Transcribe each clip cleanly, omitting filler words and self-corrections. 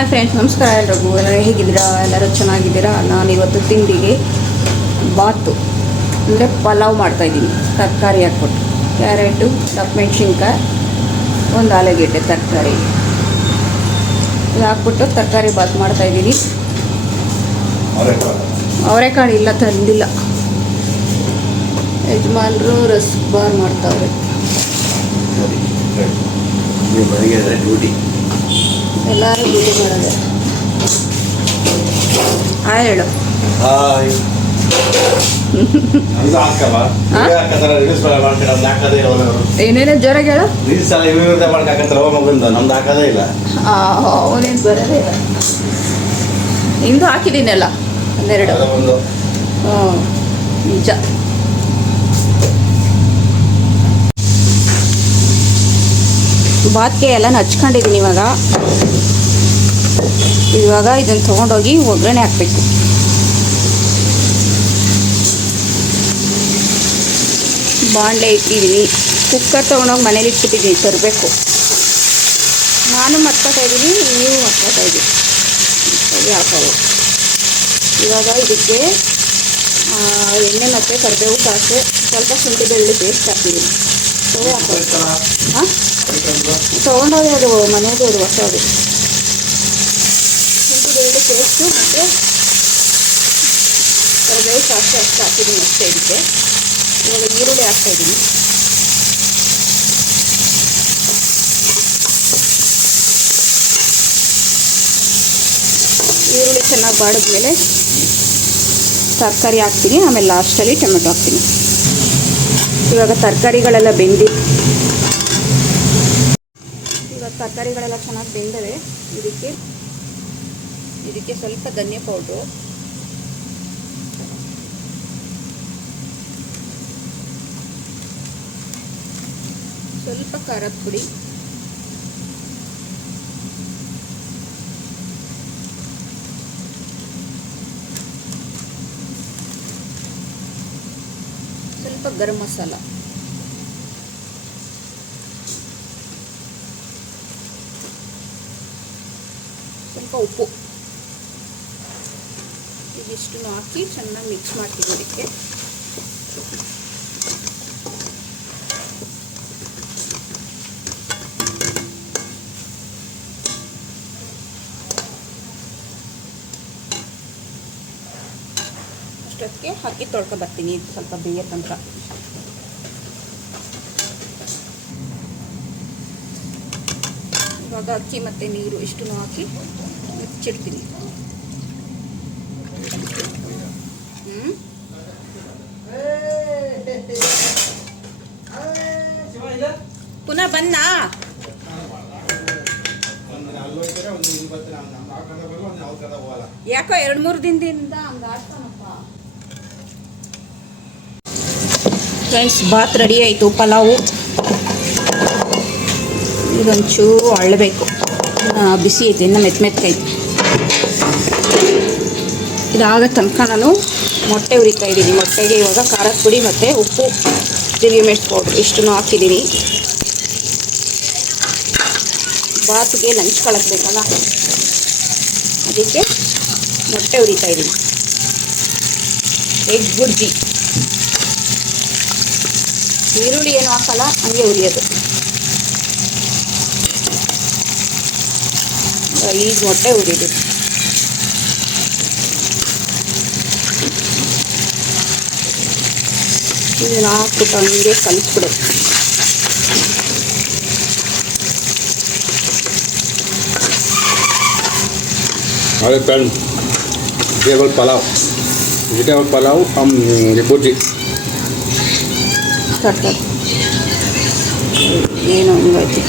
Hi friends, ನಮಸ್ಕಾರ ಎಲ್ರಿಗೂ. ಎಲ್ಲರೂ ಹೇಗಿದ್ದೀರಾ? ಎಲ್ಲರೂ ಚೆನ್ನಾಗಿದ್ದೀರಾ? ನಾನಿವತ್ತು ತಿಂಡಿಗೆ ಬಾತು ಅಂದರೆ ಪಲಾವ್ ಮಾಡ್ತಾಯಿದ್ದೀನಿ. ತರಕಾರಿ ಹಾಕ್ಬಿಟ್ಟು ಕ್ಯಾರೆಟು, ದಪ್ಪಮೆಣ್ಸಿನ್ಕಾಯಿ, ಒಂದು ಆಲೂಗೆಡ್ಡೆ ತರಕಾರಿ ಇದು ಹಾಕ್ಬಿಟ್ಟು ತರಕಾರಿ ಬಾತ್ ಮಾಡ್ತಾಯಿದ್ದೀನಿ. ಅವರೆಕಾಳು ಇಲ್ಲ, ತಂದಿಲ್ಲ. ಯಜಮಾನರು ರಸಬಾರ್ ಮಾಡ್ತಾವ್ರೆ. ಎಲ್ಲರೂ ಡ್ಯೂಟಿ ಮಾಡೋದು. ಹಾಯ್ ಹೇಳು. ಏನೇನೋ ಜೋರಾಗಿ ಹೇಳು. ಅವನೇನು ಬರೋದೇ ಇಲ್ಲ. ನಿಂದು ಹಾಕಿದ್ದೀನಲ್ಲ ಒಂದೆರಡು. ಹ್ಞೂ, ನಿಜ. ಬಾತ್ಗೆ ಎಲ್ಲ ಹಚ್ಕೊಂಡಿದ್ದೀನಿ. ಇವಾಗ ಇದನ್ನು ತೊಗೊಂಡೋಗಿ ಒಗ್ಗರಣೆ ಹಾಕಬೇಕು. ಬಾಣಲೆ ಇಟ್ಟಿದ್ದೀನಿ. ಕುಕ್ಕರ್ ತೊಗೊಂಡೋಗಿ ಮನೇಲಿ ಇಟ್ಬಿಟ್ಟಿದ್ದೀನಿ, ತರಬೇಕು. ನಾನು ಮತ್ಕೊತಾಯಿದ್ದೀನಿ, ನೀವು ಮತ್ಕೊತಾಯಿದ್ದೀನಿ. ಸರಿ, ಹಾಕೋದು. ಇವಾಗ ಇದಕ್ಕೆ ಎಣ್ಣೆ ಮತ್ತು ಕರಿಬೇವು, ಸಾಸಿವೆ, ಸ್ವಲ್ಪ ಶುಂಠಿ ಬೆಳ್ಳುಳ್ಳಿ ಪೇಸ್ಟ್ ಹಾಕಿದ್ದೀನಿ. ಸರಿ, ಹಾಕೋದು. ಹಾಂ, ತೊಗೊಂಡೋಗಿ ಅದು ಮನೆಯದು, ಅದು ಹೊಸದು. ಶುಂಠಿ ಬೆಳ್ಳುಳ್ಳಿ ಪೇಸ್ಟು ಮತ್ತು ಕರಿಬೇವು, ಸಾಸಿವೆ ಅಷ್ಟು ಹಾಕಿದ್ದೀನಿ ಅಷ್ಟೇ. ಇದಕ್ಕೆ ಇವಾಗ ಈರುಳ್ಳಿ ಹಾಕ್ತಾಯಿದ್ದೀನಿ. ಈರುಳ್ಳಿ ಚೆನ್ನಾಗಿ ಬಾಡಿದ್ಮೇಲೆ ತರಕಾರಿ ಹಾಕ್ತೀನಿ. ಆಮೇಲೆ ಲಾಸ್ಟಲ್ಲಿ ಟೊಮೆಟೊ ಹಾಕ್ತೀನಿ. ಇವಾಗ ತರಕಾರಿಗಳೆಲ್ಲ ತರಕಾರಿಗಳೆಲ್ಲ ಚೆನ್ನಾಗಿ ಬೆಂದವೆ. ಇದಕ್ಕೆ ಸ್ವಲ್ಪ ಧನಿಯಾ ಪೌಡ್ರು, ಸ್ವಲ್ಪ ಖಾರದ ಪುಡಿ, ಸ್ವಲ್ಪ ಗರಂ ಮಸಾಲ, ಸ್ವಲ್ಪ ಉಪ್ಪು. ಇದಿಷ್ಟನ್ನು ಹಾಕಿ ಚೆನ್ನಾಗಿ ಮಿಕ್ಸ್ ಮಾಡ್ತೀವಿ. ಇದಕ್ಕೆ ಅಷ್ಟೊತ್ತಿಗೆ ಹಾಕಿ ತೊಳ್ಕೊಬರ್ತೀನಿ. ಇದು ಸ್ವಲ್ಪ ಬೇಯ ತನಕ. ಇವಾಗ ಅಕ್ಕಿ ಮತ್ತು ನೀರು ಇಷ್ಟನ್ನು ಹಾಕಿ ಮುಚ್ಚಿಡ್ತೀನಿ. ಪುನಃ ಬನ್ನಾ? ಯಾಕೋ 2-3 ದಿನದಿಂದ ಹಂಗೆ ಆಡ್ತಾನಪ್ಪ. ಫ್ರೆಂಡ್ಸ್, ಬಾತ್ ರೆಡಿ ಆಯಿತು. ಪಲಾವು ಇದೊಂಚೂರು ಅಳ್ಳಬೇಕು. ಬಿಸಿ ಐತೆ, ಇನ್ನು ಮೆತ್ತೈತೆ. ಇದಾಗ ತನಕ ನಾನು ಮೊಟ್ಟೆ ಹುರಿತಾ ಇದ್ದೀನಿ. ಮೊಟ್ಟೆಗೆ ಇವಾಗ ಖಾರದ ಪುಡಿ ಮತ್ತು ಉಪ್ಪು, ಜೀರಿಗೆ ಮೆಣಸು ಪೌಡ್ರು ಇಷ್ಟನ್ನು ಹಾಕಿದ್ದೀನಿ. ಬಾತ್ಗೆ ನಂಚ್ಕೊಳಕ್ಬೇಕಲ್ಲ, ಅದಕ್ಕೆ ಮೊಟ್ಟೆ ಹುರಿತಾ ಇದ್ದೀನಿ. ಎಗ್ ಬುರ್ಜಿ. ಈರುಳ್ಳಿ ಏನು ಹಾಕಲ್ಲ, ಹಂಗೆ ಹುರಿಯೋದು. ಈಗ ಮೊಟ್ಟೆ ಹುರಿದು ಇದನ್ನು ಹಾಕ್ಬಿಟ್ಟು ಹಂಗೆ ಕಲಿಸ್ಬಿಡೋದು. ವೆಜಿಟೇಬಲ್ ಪಲಾವ್ ಬುರ್ಜಿ ತರ್ತಾರೆ. ಏನು ಹಂಗಾಯ್ತು.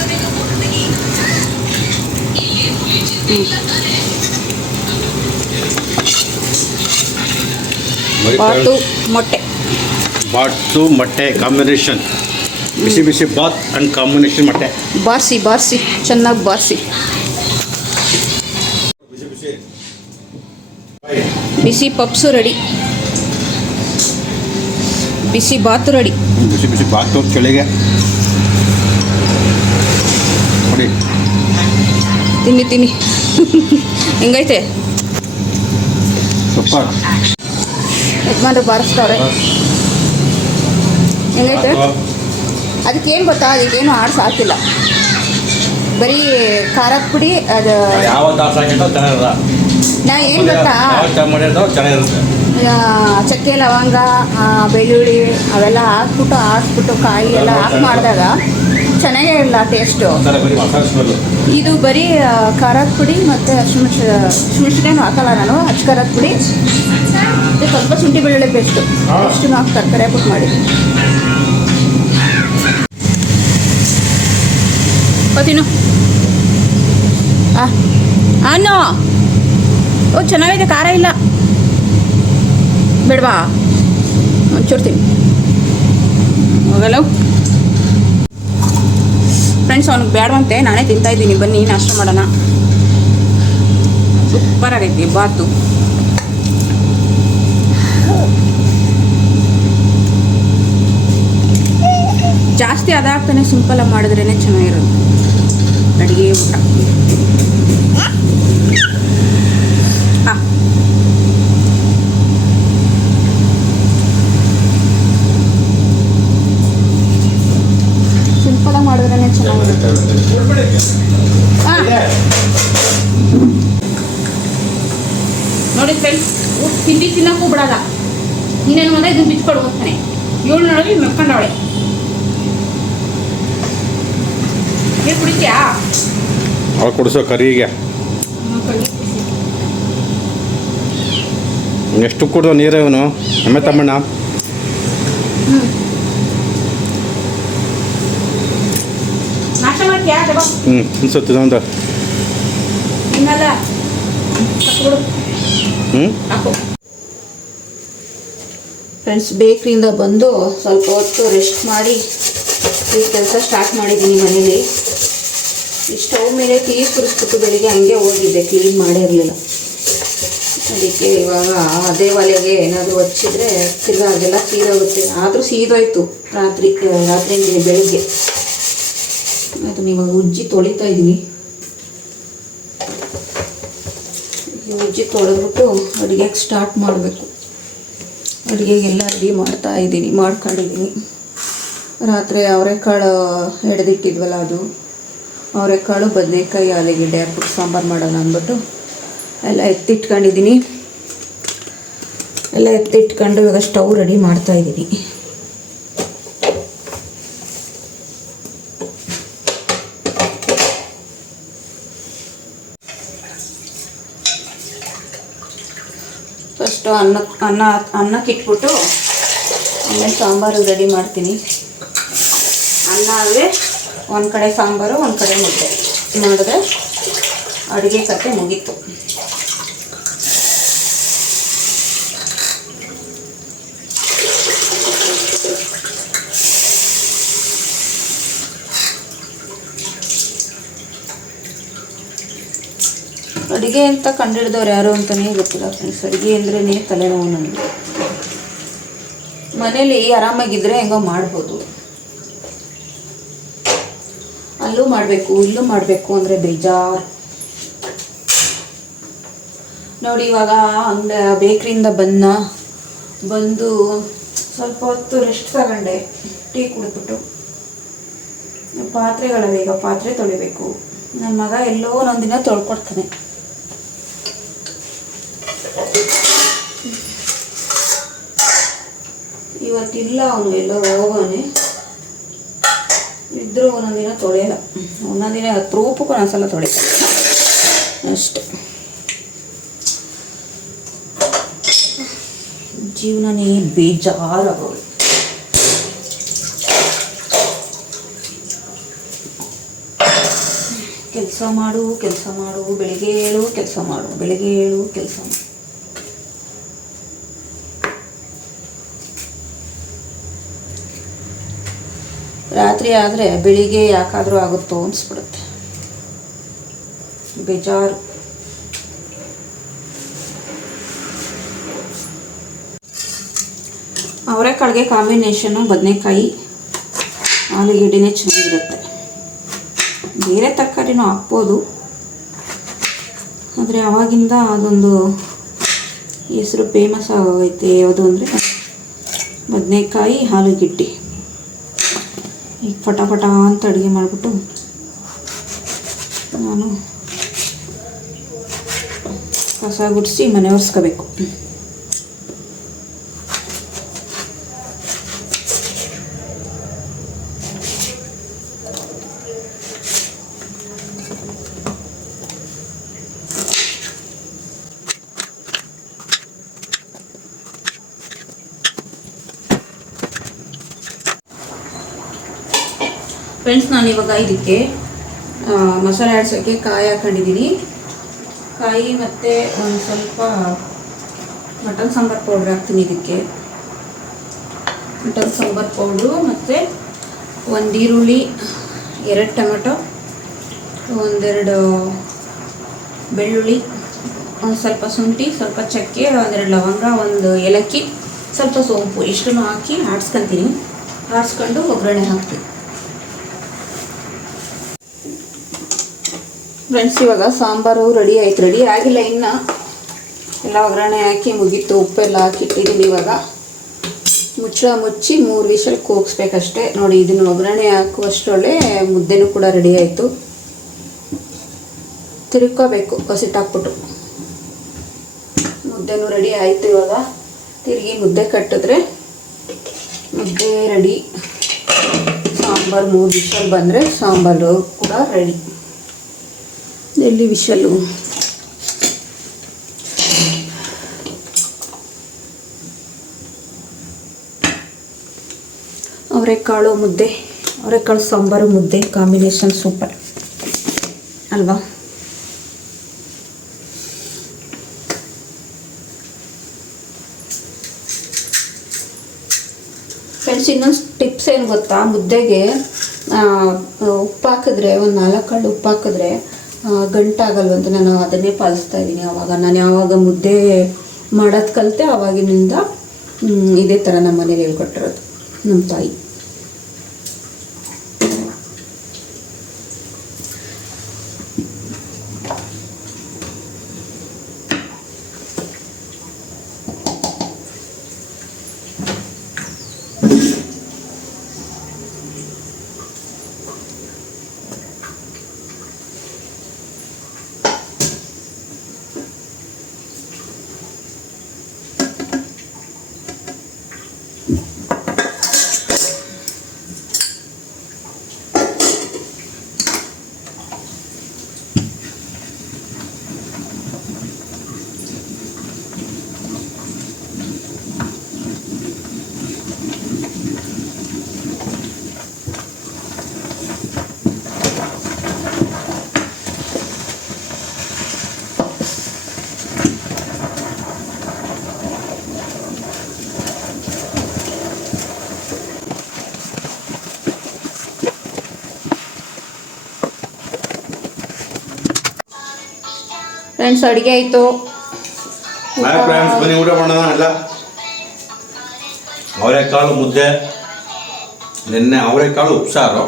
ಬಾತು ಮೊಟ್ಟೆ ಕಾಂಬಿನೇಷನ್. ಬಿಸಿ ಬಿಸಿ ಬಾತ್ ಅಂಡ್ ಕಾಂಬಿನೇಷನ್ ಮೊಟ್ಟೆ ಬಾರಿಸಿ ಚೆನ್ನಾಗಿ ಬಾರಿಸಿ. ಬಿಸಿ ಪಪ್ಸು ರೆಡಿ, ಬಿಸಿ ಬಾತು ರೆಡಿ. ಬಿಸಿ ಬಾತು ಚಳಿಗೆ ನೋಡಿ. ತಿನ್ನಿ ಹೆಂಗೈತೆ ಸೂಪರ್. ಯಜಮಾನ್ರು ಬಾರಿಸ್ತವ್ರೆ. ಹೆಂಗೈತೆ? ಅದಕ್ಕೇನು ಗೊತ್ತಾ, ಅದಕ್ಕೇನು ಆಡ್ಸ್ ಹಾಕಿಲ್ಲ, ಬರೀ ಖಾರದ ಪುಡಿ. ಅದು ಯಾವ ದಾಸ ಹಾಕಿട്ടോ ಚೆನ್ನಾಗಿರಲ್ಲ. ನಾ ಏನು ಗೊತ್ತಾ, ಮಾಡಿರೋ ಚೆನ್ನಾಗಿರುತ್ತೆ. ಚಕ್ಕೆ ಲವಂಗ ಬೆಳ್ಳುಳ್ಳಿ ಅವೆಲ್ಲ ಹಾಕ್ಬಿಟ್ಟು ಆಡಿಸ್ಬಿಟ್ಟು ಕಾಯಿ ಎಲ್ಲ ಹಾಕಿ ಮಾಡಿದಾಗ ಚೆನ್ನಾಗೇ ಇಲ್ಲ ಟೇಸ್ಟು. ಬರೀ ಮಸಾಲೆ ಸ್ಮೆಲ್ಲು. ಇದು ಬರೀ ಖಾರದ ಪುಡಿ ಮತ್ತು ಹಸಿಮೆಣ್ಸಿನ್ಕಾಯಿನೂ ಹಾಕಲ್ಲ ನಾನು, ಹಚ್ಚ ಖಾರದ ಪುಡಿ ಮತ್ತು ಸ್ವಲ್ಪ ಶುಂಠಿ ಬೆಳ್ಳುಳ್ಳಿ ಪೇಸ್ಟು ಅಷ್ಟು ಹಾಕಿ ತರಕಾರಿ ಹಾಕ್ಬಿಟ್ಟು ಮಾಡಿದ್ದೀನಿ. ತಿನ್ನು ಅನ್ನು. ಓ ಚೆನ್ನಾಗಿದೆ, ಖಾರ ಇಲ್ಲ ಬೇಡವಾ? ಒಂಚೂರು ತಿನ್ನು ಹೋಗಲ್ಲ ಫ್ರೆಂಡ್ಸ್. ಅವ್ನಿಗೆ ಬೇಡವಂತೆ, ನಾನೇ ತಿಂತಾಯಿದ್ದೀನಿ. ಬನ್ನಿ ನಾಷ್ಟ ಮಾಡೋಣ. ಸೂಪರ್ ಆಗೈತಿ ಬಾತು. ಜಾಸ್ತಿ ಅದಾಗ್ತಾನೆ, ಸಿಂಪಲಾಗಿ ಮಾಡಿದ್ರೇ ಚೆನ್ನಾಗಿರೋದು ಅಡುಗೆ ಊಟ. ಸಿಂಪಲಾಗಿ ಮಾಡಿದ್ರೇ ಚೆನ್ನಾಗಿರುತ್ತೆ. ನೋಡಿ ಫ್ರೆಂಡ್ಸ್, ತಿಂಡಿ ತಿನ್ನಕ್ಕೂ ಬಿಡಲ್ಲ. ನೀನೇನು ಬಂದ ಇದನ್ನು ಬಿಚ್ಕೊಂಡು ಹೋಗ್ತಾನೆ. 7 ನೋಡಿ ಮೆಕ್ಕೊಂಡವಳೆ. ನೀರು ಕುಡಿತೀಯಾ? ಅವ್ರು ಕುಡಿಸೋ ಕರಿಗೆ ಎಷ್ಟು ಕುಡ್ದು ನೀರು ಇವನು ಎಮ್ಮೆ ತಮ್ಮಣ್ಣ. ನಾಷ್ಟ ಮಾಡ್ತೀಯಾ? ಅನ್ಸುತ್ತೆ ಒಂದು ಇನ್ನಲ್ಲ ಕಟ್ಬಿಡು. ಹಾಕು ಫ್ರೆಂಡ್ಸ್. ಬೇಕ್ರಿಯಿಂದ ಬಂದು ಸ್ವಲ್ಪ ಹೊತ್ತು ರೆಸ್ಟ್ ಮಾಡಿ ಈ ಕೆಲಸ ಸ್ಟಾರ್ಟ್ ಮಾಡಿದ್ದೀನಿ ಮನೇಲಿ. ಈ ಸ್ಟವ್ ಮೇಲೆ ಟೀ ಕುಡಿಸ್ಬಿಟ್ಟು ಬೆಳಿಗ್ಗೆ ಹಂಗೆ ಹೋಗಿದ್ದೆ, ಕ್ಲೀನ್ ಮಾಡೇ ಇರಲಿಲ್ಲ. ಅದಕ್ಕೆ ಇವಾಗ ಅದೇ ಒಲೆಗೆ ಏನಾದರೂ ಹಚ್ಚಿದ್ರೆ ತಿರ್ಗಾ ಅದೆಲ್ಲ ಸೀದೋಗುತ್ತೆ. ಆದರೂ ಸೀದೋಯ್ತು ರಾತ್ರಿಯಿಂದ ಬೆಳಿಗ್ಗೆ. ಅದನ್ನ ಇವಾಗ ಉಜ್ಜಿ ತೊಳಿತಾ ಇದ್ದೀನಿ. ಉಜ್ಜಿ ತೊಳೆದ್ಬಿಟ್ಟು ಅಡುಗೆಗೆ ಸ್ಟಾರ್ಟ್ ಮಾಡಬೇಕು. ಅಡುಗೆಗೆಲ್ಲ ರೆಡಿ ಮಾಡ್ಕೊಂಡಿದ್ದೀನಿ. ರಾತ್ರಿ ಅವರೆಕಾಳು ಹಿಡಿದಿಟ್ಟಿದ್ವಲ್ಲ, ಅದು ಅವರೆಕಾಳು ಬದನೆಕಾಯಿ ಆಲೂಗೆಡ್ಡೆ ಹಾಕ್ಬಿಟ್ಟು ಸಾಂಬಾರು ಮಾಡೋಣ ಅಂದ್ಬಿಟ್ಟು ಎಲ್ಲ ಎತ್ತಿಟ್ಕೊಂಡಿದ್ದೀನಿ. ಎಲ್ಲ ಎತ್ತಿಟ್ಕೊಂಡು ಇವಾಗ ಸ್ಟವ್ ರೆಡಿ ಮಾಡ್ತಾಯಿದ್ದೀನಿ. ಫಸ್ಟು ಅನ್ನಕ್ಕೆ ಇಟ್ಬಿಟ್ಟು ಆಮೇಲೆ ಸಾಂಬಾರು ರೆಡಿ ಮಾಡ್ತೀನಿ. ಅನ್ನ ಅಂದರೆ ಒಂದು ಕಡೆ ಸಾಂಬಾರು, ಒಂದು ಕಡೆ ಮುದ್ದೆ ಮಾಡಿದ್ರೆ ಅಡುಗೆ ಕತೆ ಮುಗೀತು. ಅಡುಗೆ ಅಂತ ಕಂಡುಹಿಡಿದವ್ರು ಯಾರು ಅಂತಲೇ ಗೊತ್ತಿಲ್ಲ ಫ್ರೆಂಡ್ಸ್. ಅಡುಗೆ ಅಂದ್ರೇ ತಲೆನೋವು ನನಗೆ. ಮನೇಲಿ ಆರಾಮಾಗಿದ್ದರೆ ಹೆಂಗೋ ಮಾಡ್ಬೋದು, ಅಲ್ಲೂ ಮಾಡಬೇಕು ಇಲ್ಲೂ ಮಾಡಬೇಕು ಅಂದರೆ ಬೇಜಾರು. ನೋಡಿ ಇವಾಗ ಬೇಕ್ರಿಯಿಂದ ಬಂದು ಸ್ವಲ್ಪ ಹೊತ್ತು ರೆಸ್ಟ್ ತಗೊಂಡೆ, ಟೀ ಕುಡಿದ್ಬಿಟ್ಟು. ಪಾತ್ರೆಗಳವೆ, ಈಗ ಪಾತ್ರೆ ತೊಳಿಬೇಕು. ನನ್ನ ಮಗ ಎಲ್ಲೋ ಒಂದೊಂದಿನ ತೊಳ್ಕೊಡ್ತಾನೆ. ಇವತ್ತಿಲ್ಲ, ಅವನು ಎಲ್ಲೋ ಹೋಗೋನೆ. ಇದ್ದರೂ ಒಂದೊಂದಿನ ತೊಳೆಯಲ್ಲ, ಒಂದೊಂದಿನ 10 ರೂಪಕ್ಕೂ ಒಂದೊಂದ್ಸಲ ತೊಳಿತಾರೆ ಅಷ್ಟೆ. ಜೀವನನೇ ಬೇಜಾರಾಗೋದು. ಕೆಲಸ ಮಾಡು, ಬೆಳಿಗ್ಗೆ ಏಳು ಕೆಲಸ ಮಾಡು, ಕೆಲಸ ಮಾಡು. ರಾತ್ರಿ ಆದರೆ ಬೆಳಿಗ್ಗೆ ಯಾಕಾದರೂ ಆಗುತ್ತೋ ಅನಿಸ್ಬಿಡುತ್ತೆ, ಬೇಜಾರು. ಅವರೆಕಾಳಿಗೆ ಕಾಂಬಿನೇಷನ್ನು ಬದನೆಕಾಯಿ ಆಲೂಗೆಡ್ಡೆನೇ ಚೆನ್ನಾಗಿರುತ್ತೆ. ಬೇರೆ ತರಕಾರಿನೂ ಹಾಕ್ಬೋದು, ಆದರೆ ಆವಾಗಿಂದ ಅದೊಂದು ಹೆಸರು ಫೇಮಸ್ ಆಗೋಗೈತೆ. ಯಾವುದು ಅಂದರೆ ಬದನೆಕಾಯಿ ಆಲೂಗೆಡ್ಡೆ. ಈಗ ಫಟಾಫಟ ಅಂತ ಅಡುಗೆ ಮಾಡಿಬಿಟ್ಟು ನಾನು ಕಸ ಗುಡಿಸಿ ಮನೆ ಒರೆಸ್ಕೋಬೇಕು. ಫ್ರೆಂಡ್ಸ್, ನಾನಿವಾಗ ಇದಕ್ಕೆ ಮಸಾಲೆ ಆಡ್ಸೋಕ್ಕೆ ಕಾಯಿ ಹಾಕೊಂಡಿದ್ದೀನಿ. ಕಾಯಿ ಮತ್ತು ಒಂದು ಸ್ವಲ್ಪ ಮಟನ್ ಸಾಂಬಾರು ಪೌಡ್ರ್ ಹಾಕ್ತೀನಿ. ಇದಕ್ಕೆ ಮಟನ್ ಸಾಂಬಾರು ಪೌಡ್ರು ಮತ್ತು ಒಂದು ಈರುಳ್ಳಿ, 2 ಟೊಮೆಟೊ, ಒಂದೆರಡು ಬೆಳ್ಳುಳ್ಳಿ, ಒಂದು ಸ್ವಲ್ಪ ಶುಂಠಿ, ಸ್ವಲ್ಪ ಚಕ್ಕೆ, ಒಂದೆರಡು ಲವಂಗ, ಒಂದು ಏಲಕ್ಕಿ, ಸ್ವಲ್ಪ ಸೋಂಪು ಇಷ್ಟನ್ನು ಹಾಕಿ ಆಡಿಸ್ಕೊತೀನಿ. ಆಡಿಸ್ಕೊಂಡು ಒಗ್ಗರಣೆ ಹಾಕ್ತೀನಿ. ಫ್ರೆಂಡ್ಸ್, ಇವಾಗ ಸಾಂಬಾರು ರೆಡಿ ಆಯ್ತು. ರೆಡಿ ಆಗಿಲ್ಲ ಇನ್ನು, ಎಲ್ಲ ಒಗ್ಗರಣೆ ಹಾಕಿ ಮುಗೀತು. ಉಪ್ಪೆಲ್ಲ ಹಾಕಿಟ್ಟಿದ್ದೀನಿ. ಇವಾಗ ಮುಚ್ಚಿ 3 ವಿಷಲ್ ಕೂಗಿಸ್ಬೇಕಷ್ಟೇ. ನೋಡಿ, ಇದನ್ನು ಒಗ್ಗರಣೆ ಹಾಕುವಷ್ಟರೊಳಗೆ ಮುದ್ದೆನೂ ಕೂಡ ರೆಡಿ ಆಯಿತು. ತಿರ್ಕೋಬೇಕು ಹಸಿಟ್ಟಾಕ್ಬಿಟ್ಟು. ಮುದ್ದೆನೂ ರೆಡಿ ಆಯಿತು. ಇವಾಗ ತಿರುಗಿ ಮುದ್ದೆ ಕಟ್ಟಿದ್ರೆ ಮುದ್ದೆ ರೆಡಿ. ಸಾಂಬಾರು 3 ವಿಷಲ್ ಬಂದರೆ ಸಾಂಬಾರು ಕೂಡ ರೆಡಿ. ಎಲ್ಲಿ ವಿಷಲು? ಅವರೆಕಾಳು ಮುದ್ದೆ, ಅವರೆಕಾಳು ಸಾಂಬಾರು ಮುದ್ದೆ ಕಾಂಬಿನೇಷನ್ ಸೂಪರ್ ಅಲ್ವಾ? ಫ್ರೆಂಡ್ಸ್, ಇನ್ನೊಂದು ಟಿಪ್ಸ್ ಏನು ಗೊತ್ತಾ? ಮುದ್ದೆಗೆ ಉಪ್ಪು ಹಾಕಿದ್ರೆ, ಒಂದು 4 ಕಾಳು ಉಪ್ಪು ಹಾಕಿದ್ರೆ ಗಂಟಾಗಲ್ವಂತ. ನಾನು ಅದನ್ನೇ ಪಾಲಿಸ್ತಾ ಇದ್ದೀನಿ. ನಾನು ಯಾವಾಗ ಮುದ್ದೆ ಮಾಡೋದು ಕಲಿತೆ ಆವಾಗಿನಿಂದ ಇದೇ ಥರ ನಮ್ಮ ಮನೇಲಿ ಹೇಳ್ಕೊಟ್ಟಿರೋದು ನಮ್ಮ ತಾಯಿ. ಫ್ರೆಂಡ್ಸ್, ಅಡುಗೆ ಆಯಿತು. ಫ್ರೆಂಡ್ಸ್, ಬನ್ನಿ ಊಟ ಮಾಡೋಣ. ಎಲ್ಲ ಅವರೆಕಾಳು ಮುದ್ದೆ, ನಿನ್ನೆ ಅವರೆಕಾಳು ಉಪ್ಸಾರು,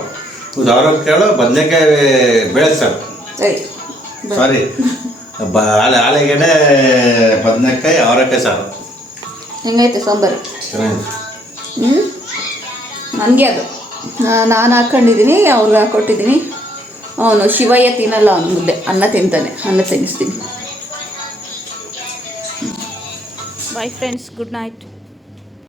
ಇದು ಅವರೆಕಾಳು ಬದನೆಕಾಯಿ ಬೇಳೆ ಸಾರು. ಸಾರಿ, ಆಲೂಗೆಡ್ಡೆ ಬದನೆಕಾಯಿ ಅವರೆಕಾಯಿ ಸಾರು. ಹೆಂಗೈತೆ ಸಾಂಬಾರು? ನನಗೆ ಅದು ನಾನು ಹಾಕ್ಕೊಂಡಿದ್ದೀನಿ, ಅವ್ರಿಗೆ ಹಾಕ್ಕೊಟ್ಟಿದ್ದೀನಿ. ಅವನು ಶಿವಯ್ಯ ತಿನ್ನಲ್ಲ, ಅವನು ಮುದ್ದೆ ಅನ್ನ ತಿಂತಾನೆ. ಅನ್ನ ತಿನ್ನಿಸ್ತೀನಿ. Bye friends, good night.